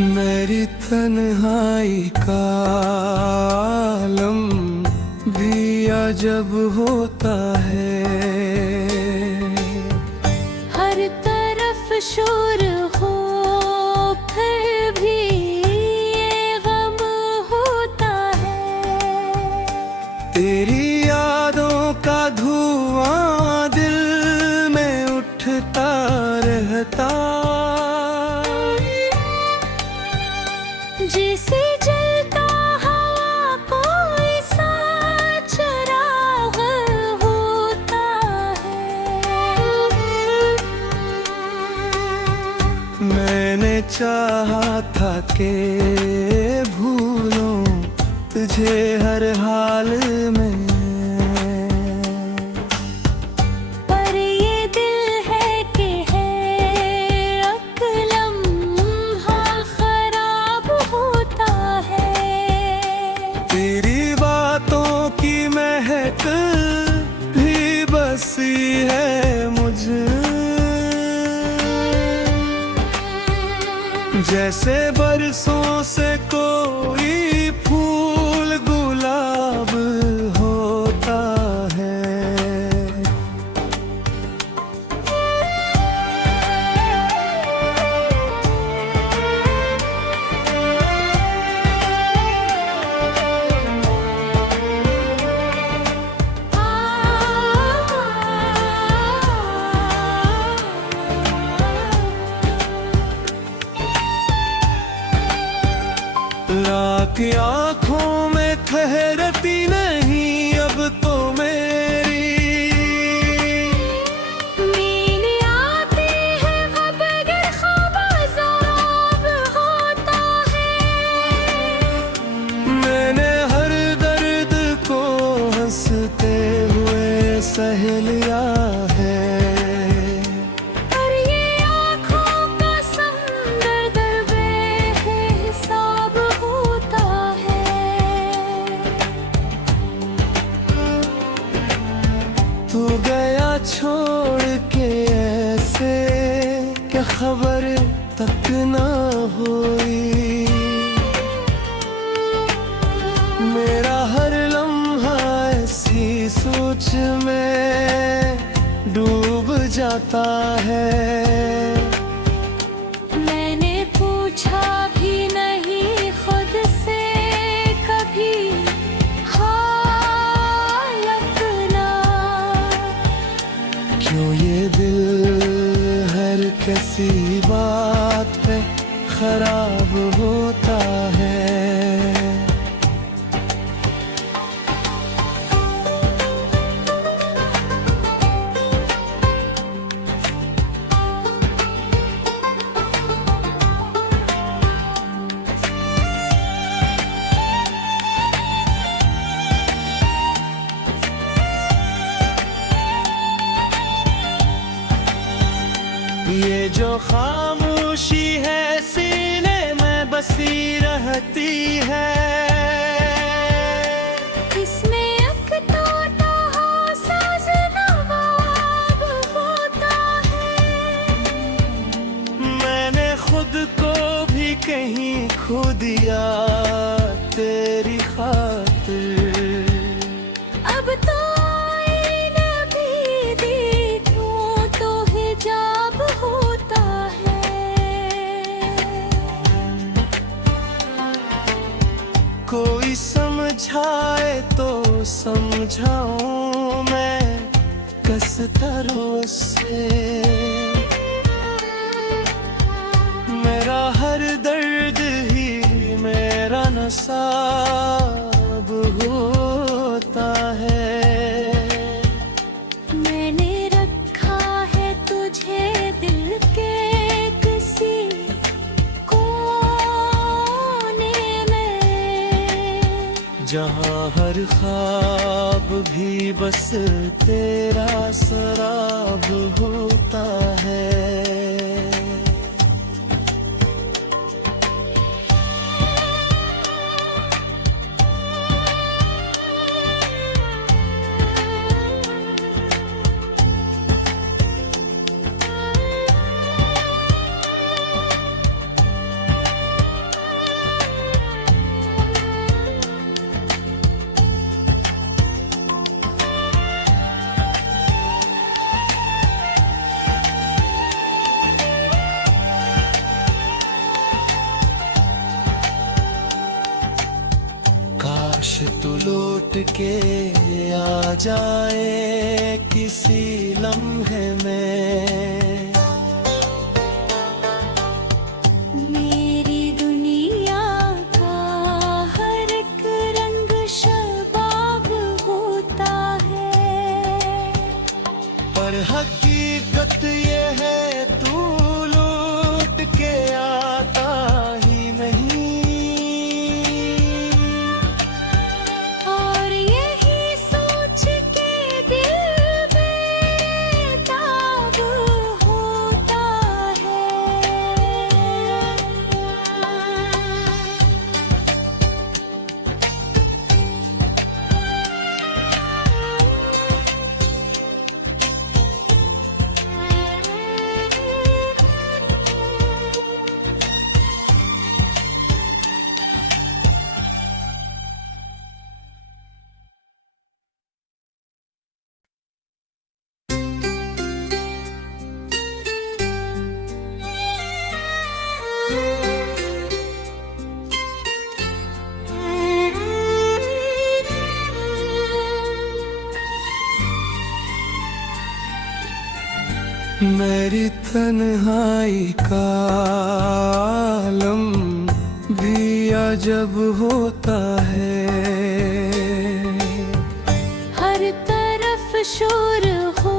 मेरी तन्हाई का आलम भी अजब होता है। हर तरफ शोर हो फिर भी ये गम होता है। तेरी यादों का धुआं दिल में उठता रहता, जैसे जलता हवा कोई सा चिराग होता है। मैंने चाहा था कि भूलूं तुझे हर हाल में, पर ये दिल है कि है अक्लम खराब होता है। तेरी बातों की महक भी बसी है मुझ, जैसे बरसों से कोई फूल गुलाब होता है। लाख आँखों में ठहरती नहीं अब तो मेरी, नींद आती है अब अगर ख्वाब ज़राब होता है। मैंने हर दर्द को हंसते हुए सह लिया है। पर ये आँखों का समंदर बेहिसाब होता है। तू गया छोड़ के ऐसे क्या खबर तक ना हुई। मेरा हर लम्हा ऐसी सोच में डूब जाता है। मैंने पूछा भी नहीं खुद से कभी हालत ना, क्यों ये दिल हर किसी बात पे खराब होता है। ये जो खामोशी है सीने में बसी रहती है, इसमें एक टूटा हो साज नवाब होता है। मैंने खुद को भी कहीं खो दिया तेरी खातिर। अब तो आईने भी देखूं तो हिजाब होता है। कोई समझाए तो समझाऊं मैं कस तरह से। मेरा हर दर्द ही मेरा नसाब होता है। मैंने रखा है तुझे दिल के किसी कोने में, जहाँ हर ख्वाब भी बस तेरा शराब होता है। तू लौट के आ जाए किसी लम्हे में। मेरी दुनिया का हर एक रंग शबाब होता है, पर हकीकत ये है तू लौट के आता ही नहीं। और यही सोच के दिल बेताब होता है। मेरी तन्हाई का आलम भी अजब होता है। हर तरफ शोर हो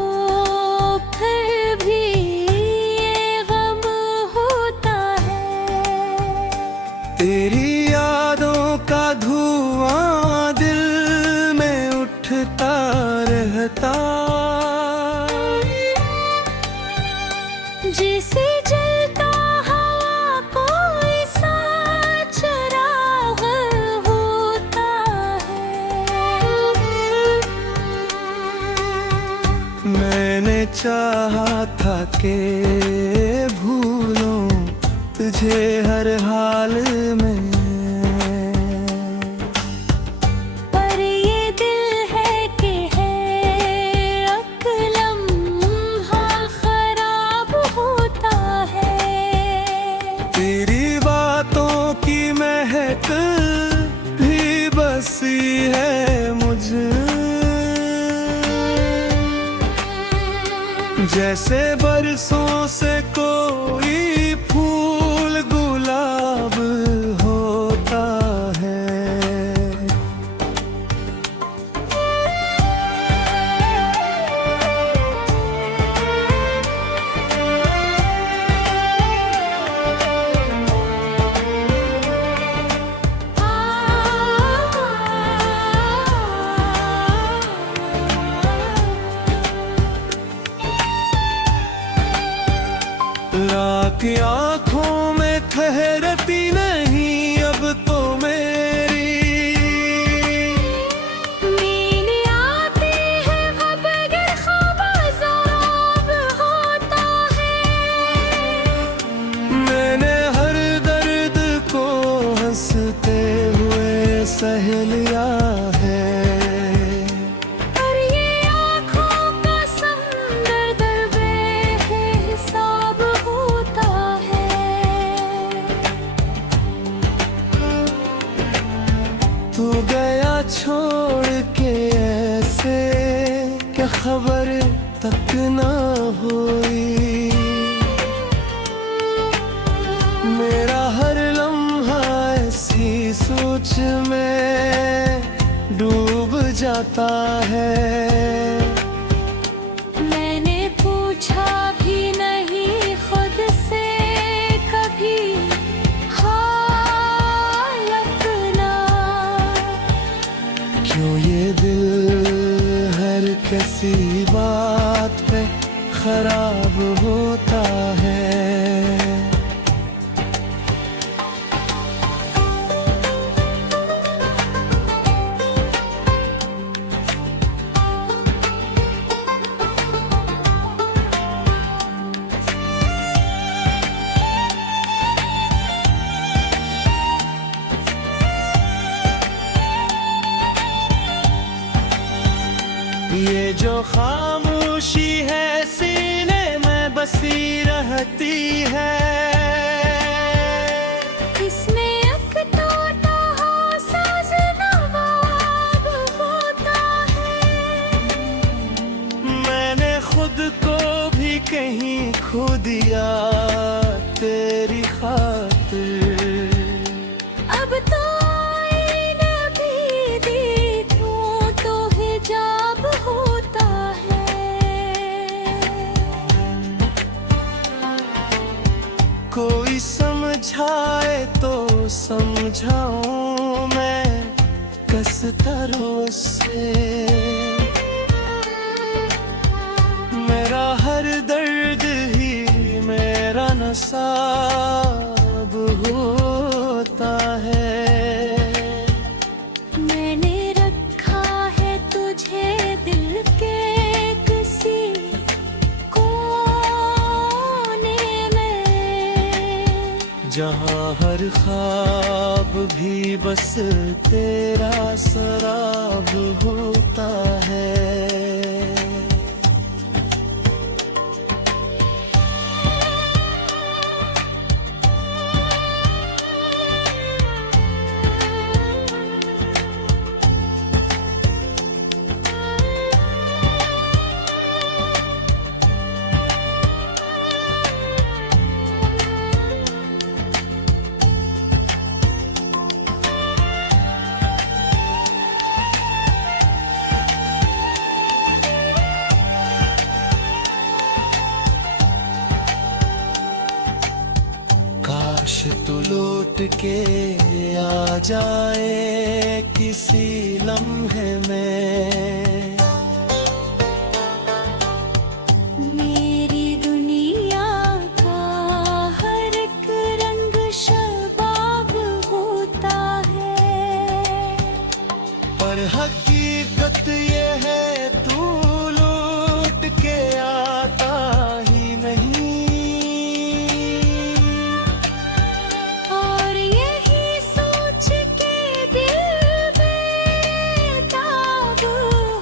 फिर भी ये गम होता है। तेरी यादों का धुआं दिल में उठता रहता, जैसे जलता हवा कोई सा चिराग होता है। मैंने चाहा था कि भूलूं तुझे हर हाल में, पर ये दिल है कि है अक्लम खराब होता है। तेरी बातों की महक भी बसी है मुझ, जैसे बरसों से कोई फूल गुलाब होता है। रात आँखों में ठहरती नहीं अब तो मेरी, नींद आती है बगैर ख्वाब ज़राब होता है। मैंने हर दर्द को हंसते हुए सह लिया है। और ये आँखों का समंदर बेहिसाब होता है। तू गया छोड़ के ऐसे क्या खबर तक ना हुई। मेरा हर लम्हा ऐसी सोच में डूब जाता है। मैंने पूछा भी नहीं खुद से कभी हालत ना, क्यों ये दिल हर किसी बात पे खराब होता है। कोई समझाए तो समझाऊं मैं कसता रोज से। मेरा हर दर्द ही मेरा नसाब होता है। मैंने रखा है तुझे दिल के किसी कोने में, जहाँ हर ख्वाब भी बस तेरा सराब होता है। काश तू लौट के आ जाए किसी लम्हे में। मेरी दुनिया का हर एक रंग शबाब होता है। पर हकीकत ये है तू लौट के आता ही नहीं। और यही सोच के दिल बेताब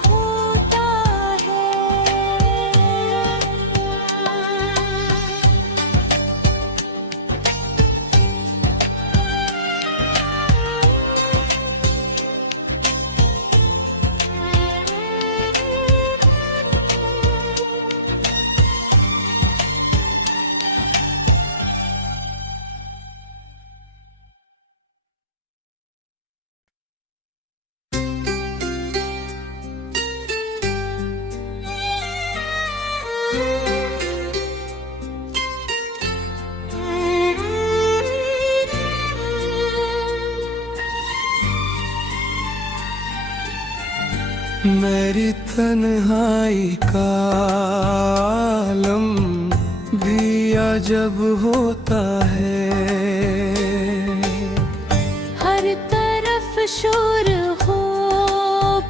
होता है। मेरी तन्हाई का आलम भी अजब होता है। हर तरफ शोर हो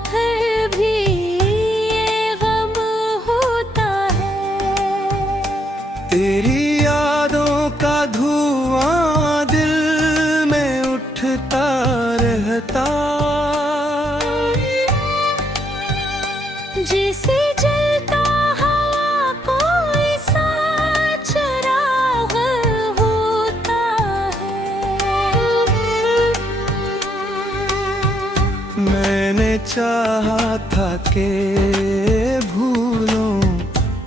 फिर भी ये गम होता है। तेरी यादों का धुआं दिल में उठता रहता। जिसे जलता हवा कोई सा चिराग होता है। मैंने चाहा था कि भूलूं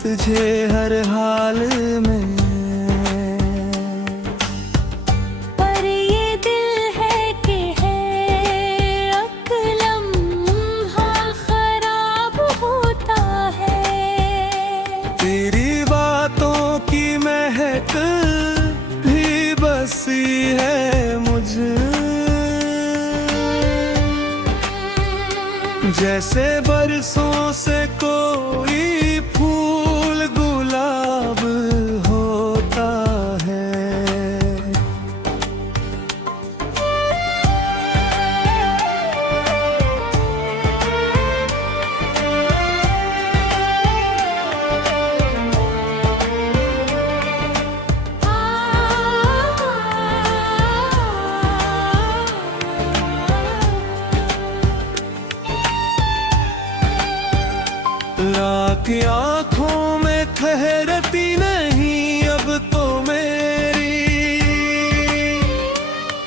तुझे हर हाल में। पर ये दिल है कि है अक्लम खराब होता है। तेरी बातों की महक भी बसी है मुझ, जैसे बरसों से कोई फूल गुलाब होता है। राख आँखों में ठहरती नहीं अब तो मेरी।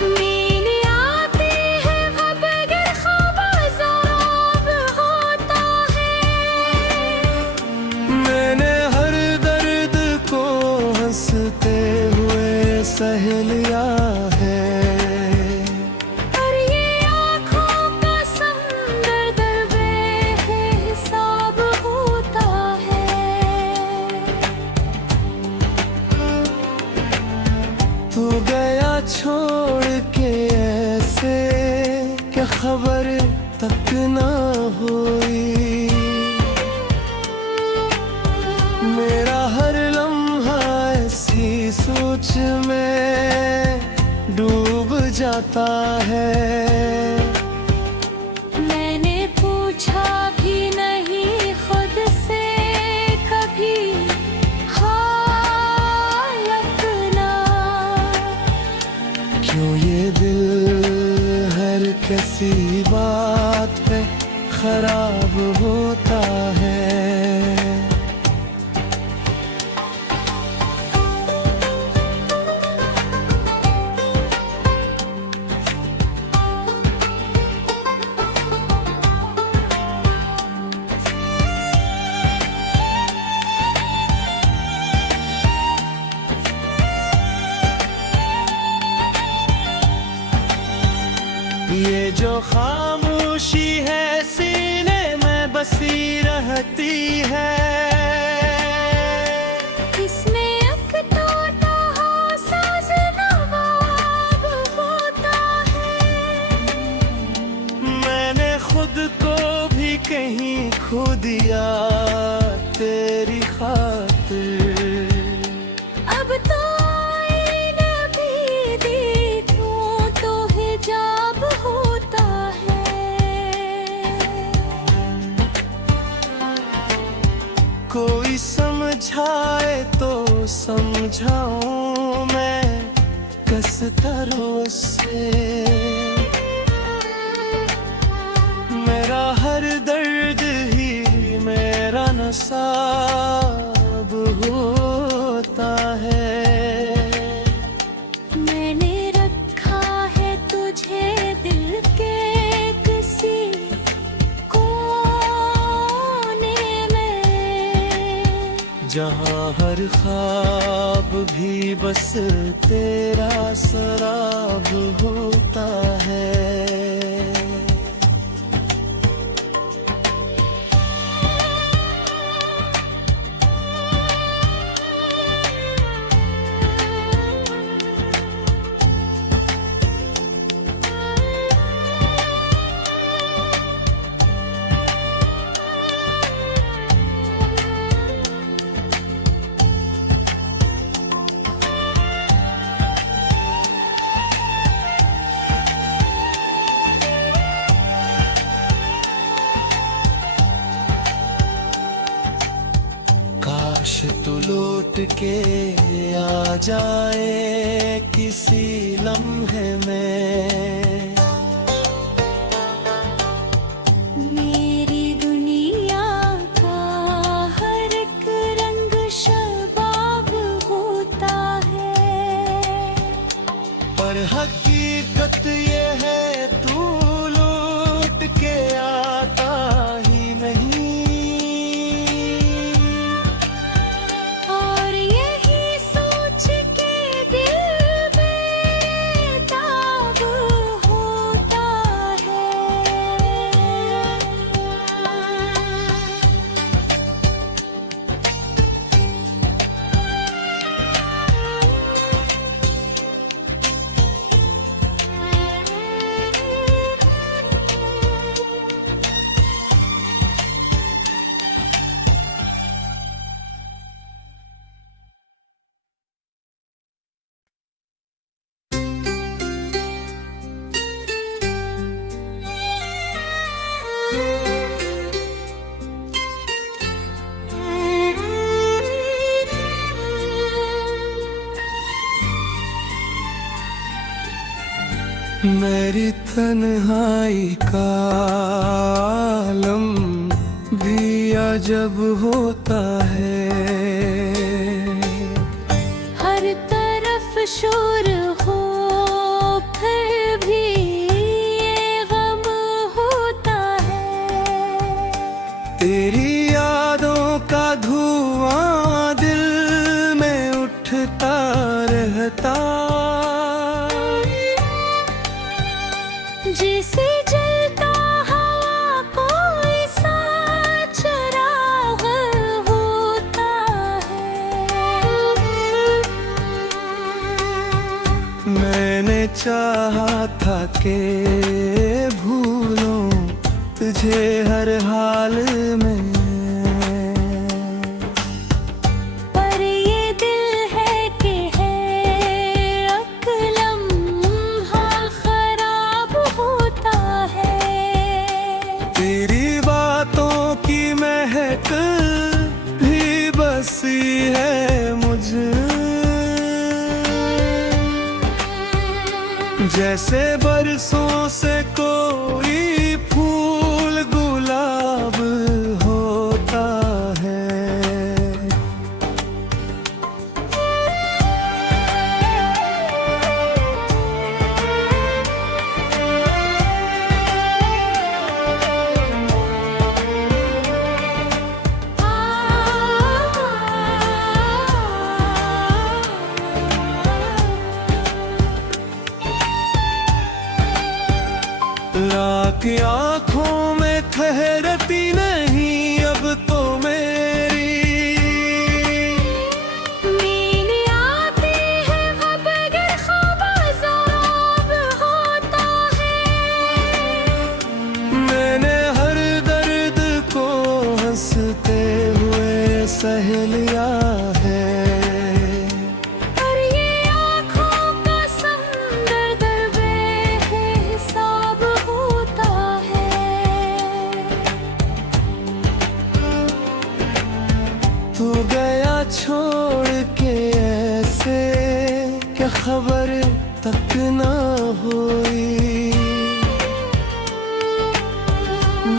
नींद आती है अब अगर ख्वाब ज़राब होता है। मैंने हर दर्द को हंसते हुए सह लिया है। और ये आँखों का समंदर बेहिसाब होता है। तू गया छोड़ के ऐसे, क्या खबर तक ना हुई। मेरा हर लम्हा ऐसी सोच में डूब जाता है। मैंने पूछा भी नहीं खुद से कभी हाल अपना, क्यों ये दिल हर किसी बात पे खराब होता है। ये जो खामोशी है सीने में बसी रहती है, इसमें एक टूटा हुआ साज नवाब होता है। मैंने खुद को भी कहीं खो दिया तेरी खातिर। अब तो आईने भी देखूं तो हिजाब होता है। कोई समझाए तो समझाऊं मैं किस तरह से। मेरा हर दर्द ही मेरा नसाब होता है। मैंने रखा है तुझे दिल के किसी कोने में, जहाँ हर ख्वाब भी बस तेरा शराब होता है। काश तू लौट के आ जाए किसी लम्हे में। मेरी दुनिया का हर एक रंग शबाब होता है। पर हकीकत ये है तू लौट के आता ही नहीं। और यही सोच के दिल में ताब होता है। मेरी तन्हाई का आलम भी अजब होता है। हर तरफ शोर हो फिर भी ये गम होता है। तेरी यादों का धुआं दिल में उठता रहता, जिसे जलता हवा कोई सा चराग होता है। मैंने चाहा था कि भूलूं तुझे हर हाल में, पर ये दिल है कि है अक्लम खराब होता है। तेरी बातों की महक भी बसी है मुझ, जैसे बरसों से कोई फूल गुलाब होता है। लाख आँखों में ठहरती नहीं अब तो मेरी, नींद आती है अब अगर ख्वाब ज़राब होता है। मैंने हर दर्द को हंसते हुए सह लिया है। और ये आँखों का समंदर बेहिसाब होता है। तू गया छोड़ के ऐसे क्या खबर तक ना हुई,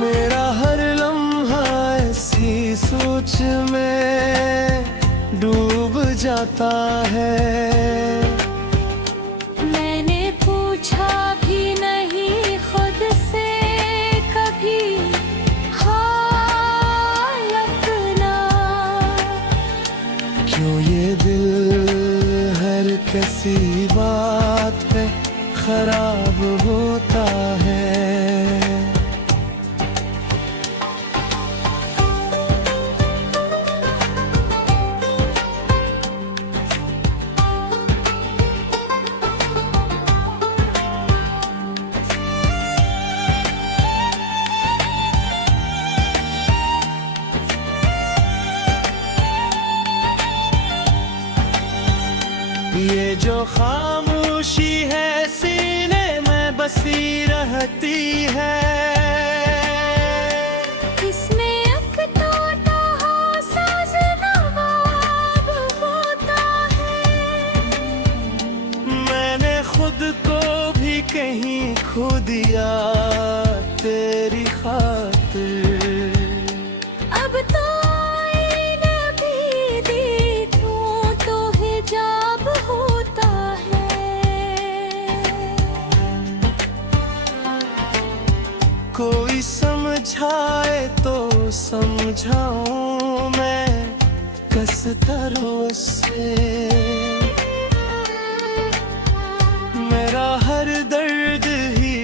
मेरा हर लम्हा ऐसी सोच में डूब जाता है। मैंने पूछा भी नहीं खुद से कभी हाल अपना, क्यों ये दिल हर किसी बात पे खराब होता है। ये जो खामोशी है सीने में बसी रहती है, इसमें एक टूटा हो साज नवाब होता है। मैंने खुद को भी कहीं खो दिया तेरी खातिर। अब तो आईने भी देखूं तो हिजाब होता है। कोई समझाए तो समझाऊं मैं कसता रोज से, मेरा हर दर्द ही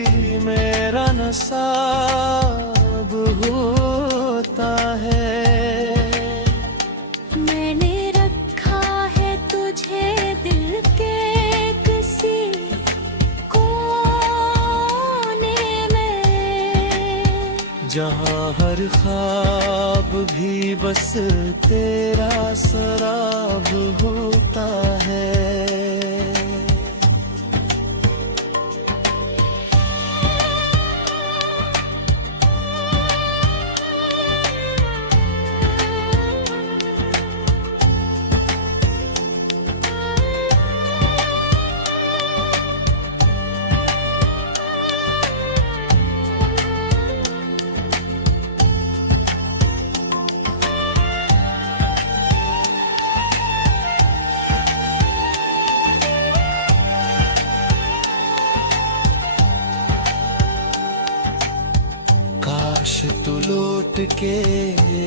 मेरा नसाब होता है। मैंने रखा है तुझे दिल के किसी कोने में, जहाँ हर ख्वाब भी बस तेरा शराब होता है। काश तू लौट के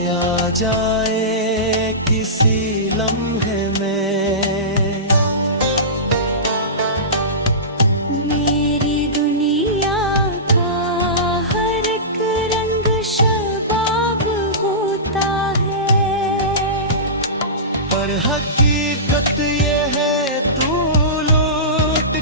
आ जाए किसी लम्हे में, मेरी दुनिया का हर एक रंग शबाब होता है। पर हकीकत ये है तू लौट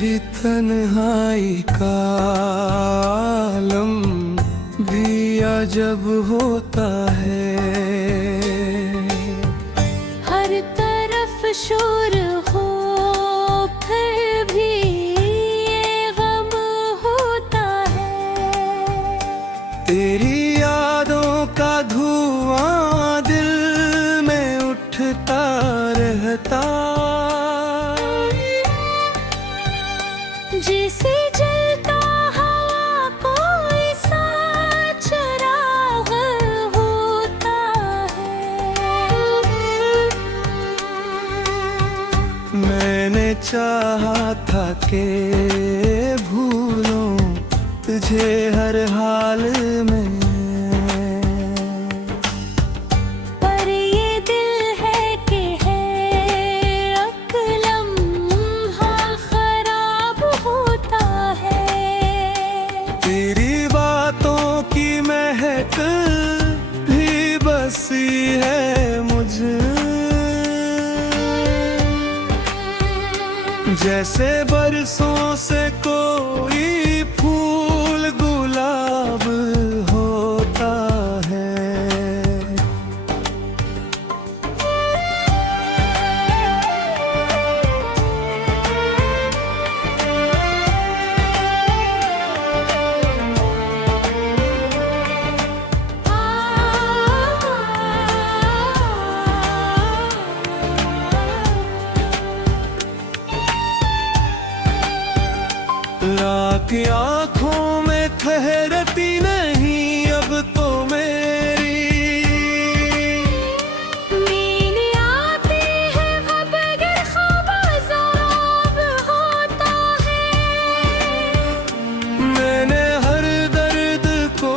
तेरी तन्हाई का आलम भी अजब होता है। हर तरफ शोर हो फिर भी ये गम होता है। तेरी यादों का धुआं दिल में उठता रहता, जैसे जलता हवा कोई सा चिराग होता है। मैंने चाहा था कि भूलूं तुझे हर हाल में, पर ये दिल है कि है अक्लम खराब होता है। तेरी बातों की महक भी बसी है मुझ, जैसे बरसों से कोई फूल गुलाब होता है। रात आँखों में ठहरती नहीं अब तो मेरी, नींद आती है अब अगर ख्वाब ज़राब होता है। मैंने हर दर्द को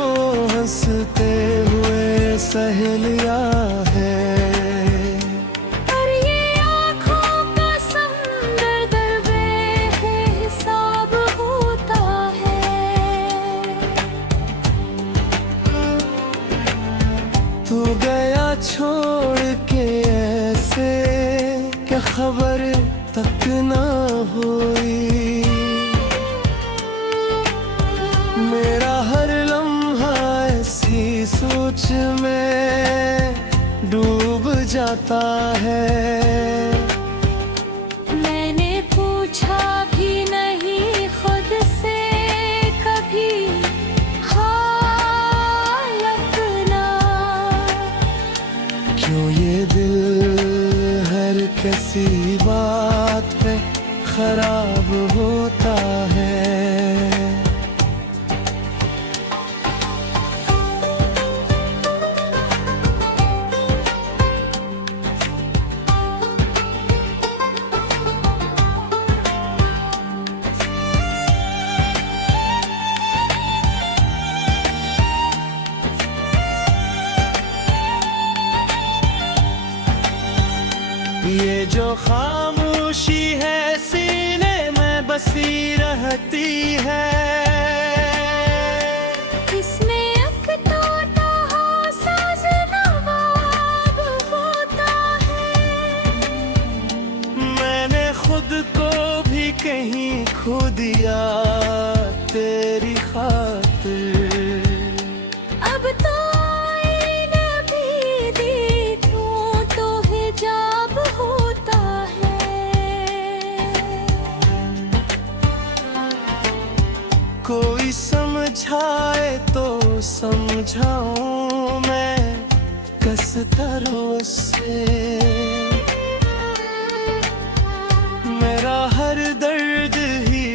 हंसते हुए सह लिया है। पर ये आँखों का समंदर बेहिसाब होता है। तू गया छोड़ के ऐसे क्या खबर तक ना हुई, मेरा हर लम्हा ऐसी सोच में डूब जाता है। मैंने पूछा भी नहीं खुद से कभी हाल अपना, क्यों ये दिल हर किसी बात पे खराब होता है। ये जो खामोशी है सीने में बसी रहती है, इसमें एक टूटा हो साज़ नवाब होता है। मैंने खुद को भी कहीं खो दिया तेरी खातिर। अब तो आईने भी देखूं तो हिजाब होता है। कोई समझाए तो समझाऊं मैं कसता से, मेरा हर दर्द ही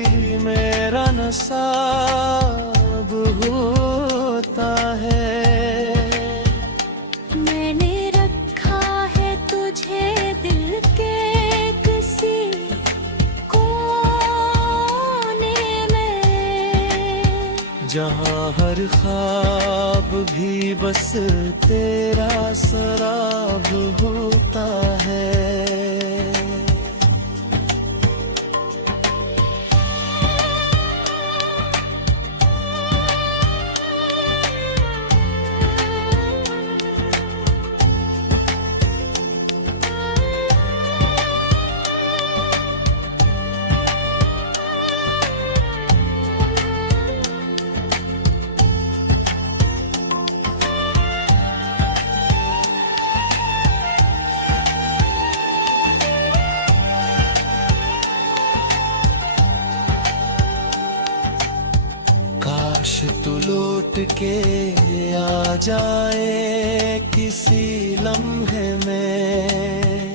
मेरा नसाब होता है। मैंने रखा है तुझे दिल के किसी कोने में, जहाँ हर ख्वाब भी बस तेरा शराब होता है। काश तू लौट के आ जाए किसी लम्हे में